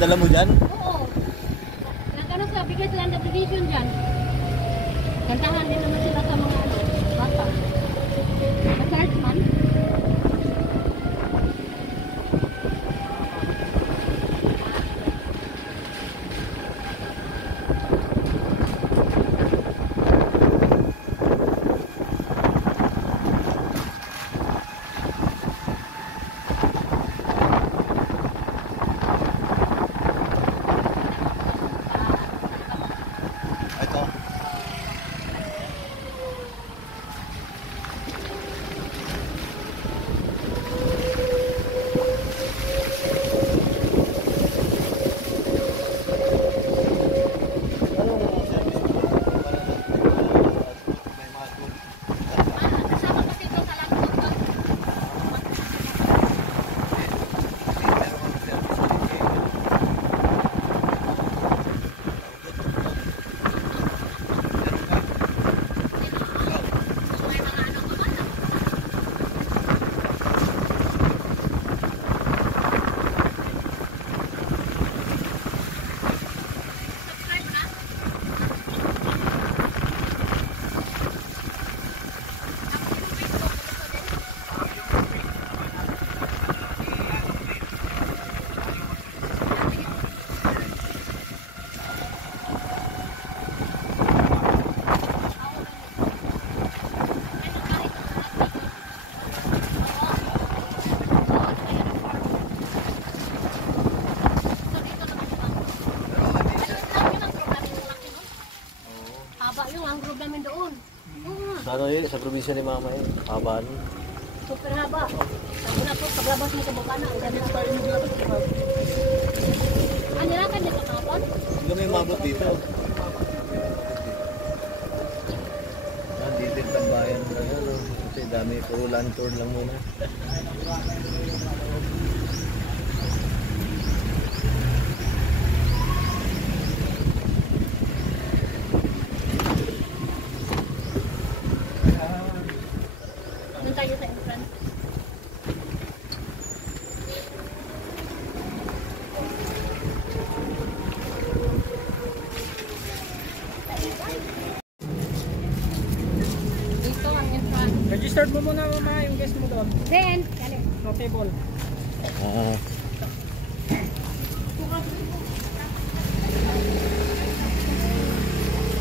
Dala mo dyan? Oo. Nagkano sa bigay sila ng application dyan. Kantahan din naman sila sa mga bata. Masarap man. Namin doon. Ano yun? Sa probinsya ni Mama yun. Haba nun. Super haba. Sabi na po, paglabas mo sa Bukana, ang ganda ng tayo maglabas. Ano lang ka dito kapon? Hindi may mabot dito. Dito yung tambayan mo lang. Kasi dami, puro lantern lang muna. Tayo sa entrance. Dito ang entrance. Registered mo muna mama yung guest mo doon. Then, No table.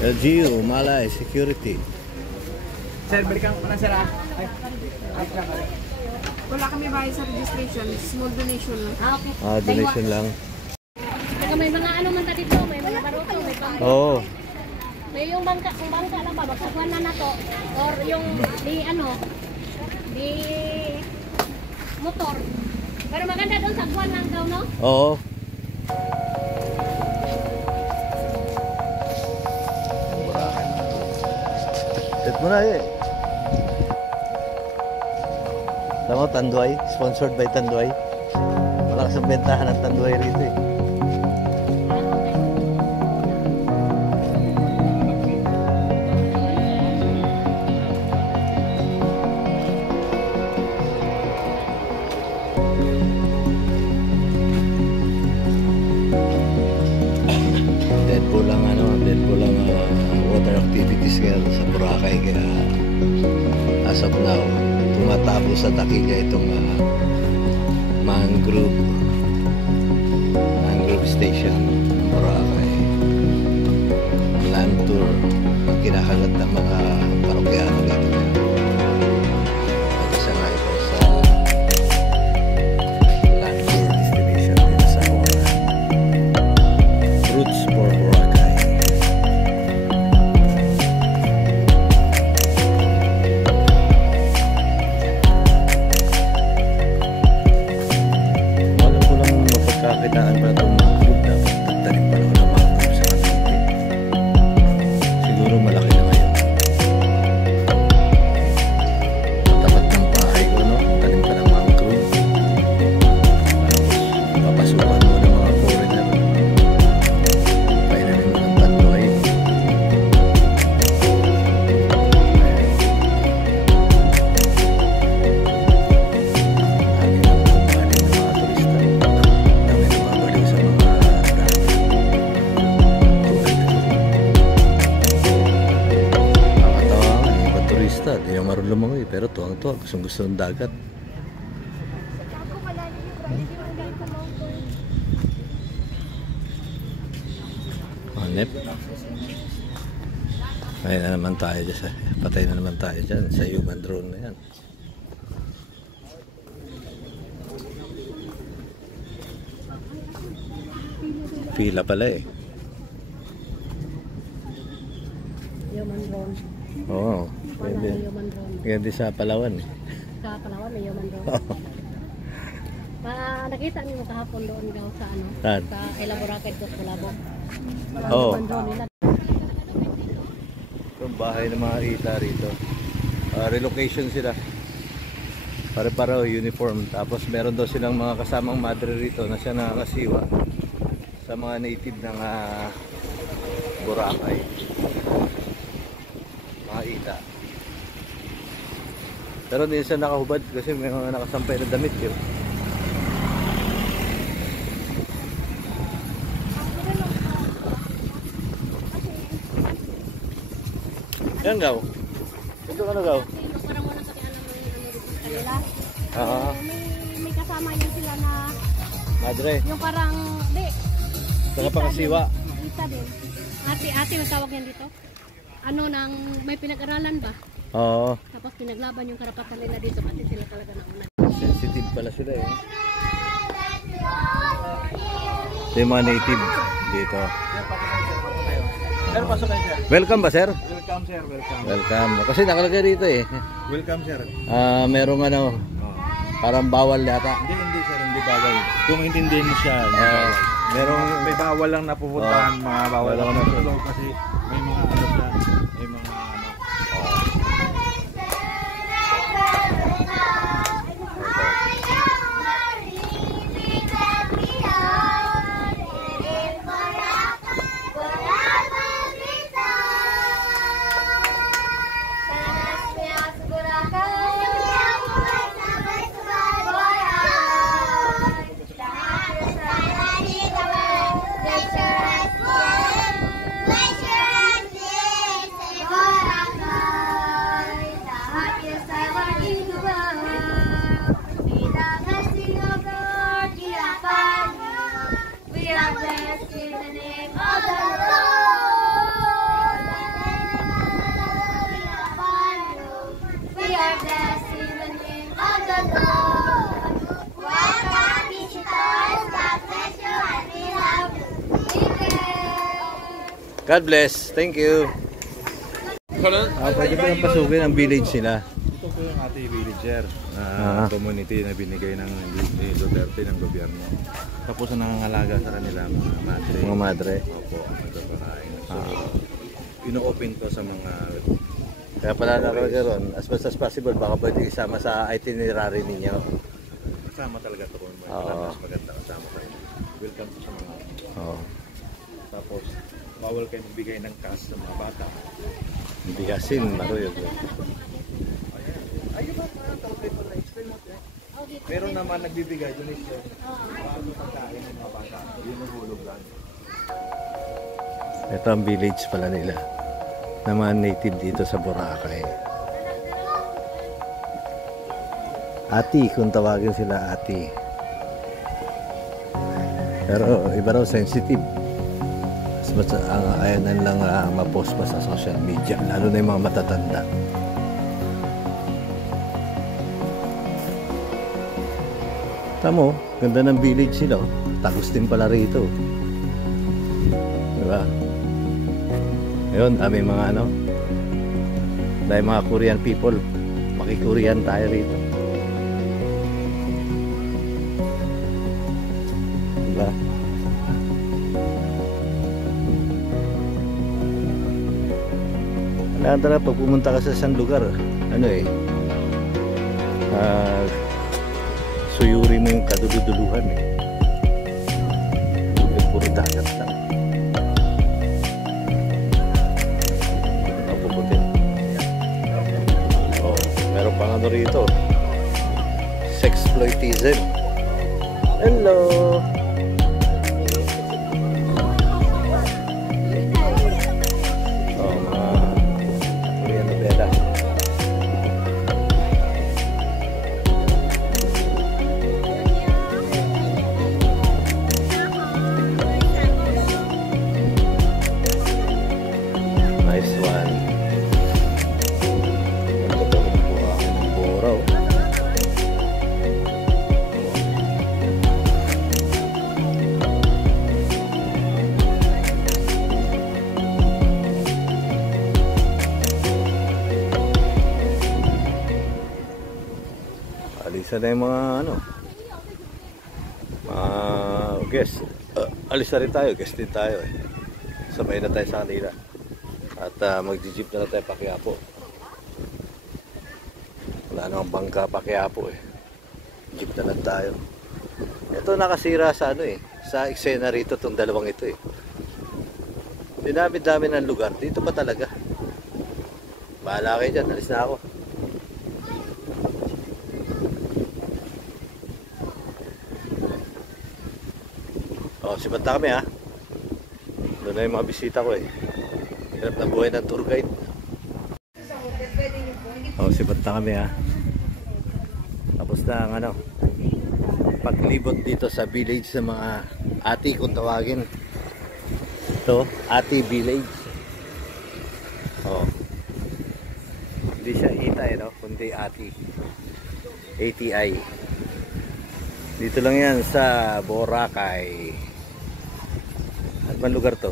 LGU, Malay, Security. Sir, balikan ko na sir ah. Wala kami bayad sa registration, small donation lang. Okay. Donation lang. Saka may mga ano man dito, may mga baruto, may pang. Oo. May yung bangka, kung bangka lang ba, magsakuan na to. Or yung di ano, di motor. Pero maganda doon sa kuan lang daw, no? Oo. Set mo na eh. Alam mo, Tanduay. Sponsored by Tanduay. Malakas ang bentahan ng Tanduay rito eh. Deadpool lang water activities ngayon sa Boracay, kaya as of now tumatabo sa takilya itong mangrove station ng Boracay. Land tour ang kinakagat ng mga parokyano dito. Isa nga ito sa land tour destination dito sa Boracay. Roots for Boracay. Alam ko lang mapagkakitaan pa itong mga food, dapat tagtanim pa lang ng mangrove sa Cavite. Siguro malaki na ngayon. Tapat ng bahay ko, no? Tanim pa ng mangrove. Tapos papasukan mo ng mga foreigner. Painanin mo ng Tanduay. Dami na bumabalik ng mga turista. Dami na bumabalik sa mga Pero tuwang-tuwa, gusto ng dagat. Hanep. Ayun na naman tayo dyan. Patay na naman tayo dyan sa human drone na yan. Pila pala eh. Human drone. Oo. Wala na human drone. Ganda sa Palawan eh. Sa Palawan may human drone. Nakita niyo kahapon doon daw sa ano? Saan? Sa Elaboracid ko sa Labog. Oo. Human drone nila. Itong bahay ng mga ita rito. Relocation sila. Pare-pareho uniform. Tapos meron daw silang mga kasamang madre rito na siya nakakasiwa sa mga native ng Boracay. Mga ita. Pero hindi siya nakahubad kasi may mga nakasampay na damit yun. Yan gaw. Ito ka na gaw. Parang wala kasi alam mo yung ano dito sa kanila. Oo. May kasama yun sila na Madre. yung parang di. Saka pangasiwa. Kita din. Ate matawag yan dito. Ano nang may pinag-aralan ba? Oo. Tapos pinaglaban yung karapatan nila dito kasi sila talaga nauna. Sensitive pala sila eh. Ito yung mga native dito. Sir, pasok kayo, sir. Welcome ba, sir? Welcome, sir. Welcome. Welcome. Kasi nakalagay rito eh. Welcome, sir. Merong ano, parang bawal yata. Hindi, sir. Hindi bawal. Kung intindihin mo siya, Merong may bawal lang napupuntahan, mga bawal lang na tulog kasi may mga ano siya, may mga ano. God bless. Thank you. Pwede ba yung pasukin ang village nila? Ito po yung ating villager community na binigay ng ni Duterte ng gobyerno. Tapos ang nangangalaga sa kanila mga madre. Mga madre. Opo, nagkakarain. So, ino-open to sa mga... Kaya pala nakagaroon, as much as possible, baka pwede isama sa itinerary ninyo. Kasama talaga ito. Oo. Mas maganda kasama tayo. Welcome to sa mga... Oo. Tapos, bawal kayo magbigay ng cash sa mga bata. Bigasin, maroyo. Ayun ba, parang tawag ko na explain mo. Pero naman nagbibigay donation. Bago pagkain ng mga bata. Yun ang hulog lang. Ito ang village pala nila. Na mga native dito sa Boracay. Ati, kung tawagin sila ati. Pero iba raw sensitive. Mas ayaw na lang ma-post pa sa social media. Lalo na yung mga matatanda. Tamo, ganda ng village sila. Tagos din pala rito. Diba? Ngayon, dami mga ano. Dahil mga Korean people. Maki-Korean tayo rito. Diba? Kailangan talaga pag pumunta ka sa isang lugar, ano eh, suyuri mo yung kaduluduluhan eh. Puro dagat lang. Mapuputin. Oh, meron pang ano rito. Sexploitism. Hello! Isa na yung mga ano, guest. Alis na rin tayo, guest din tayo eh. Sabay na tayo sa kanila. At mag-jeep na tayo pa Quiapo. Wala namang bangka pa Quiapo eh. Jeep na lang tayo. Ito nakasira sa ano eh, sa eksena rito itong dalawang ito eh. Dinami-dami ng lugar. Dito pa talaga. Bahala kayo dyan, alis na ako. Sibat na kami ha. Doon na yung mga bisita ko eh. Hirap na buhay ng tour guide. Sibat na kami ha. Tapos na ang ano, paglibot dito sa village sa mga ati kung tawagin. Ito, Ati Village. Hindi siya Itay no, kundi Ati. ATI. Dito lang yan sa Boracay. Ano bang lugar to?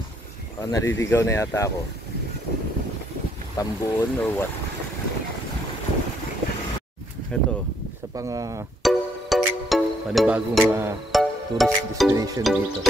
Naliligaw na yata ako. Tambuon or what? Ito, sa panibagong tourist destination dito.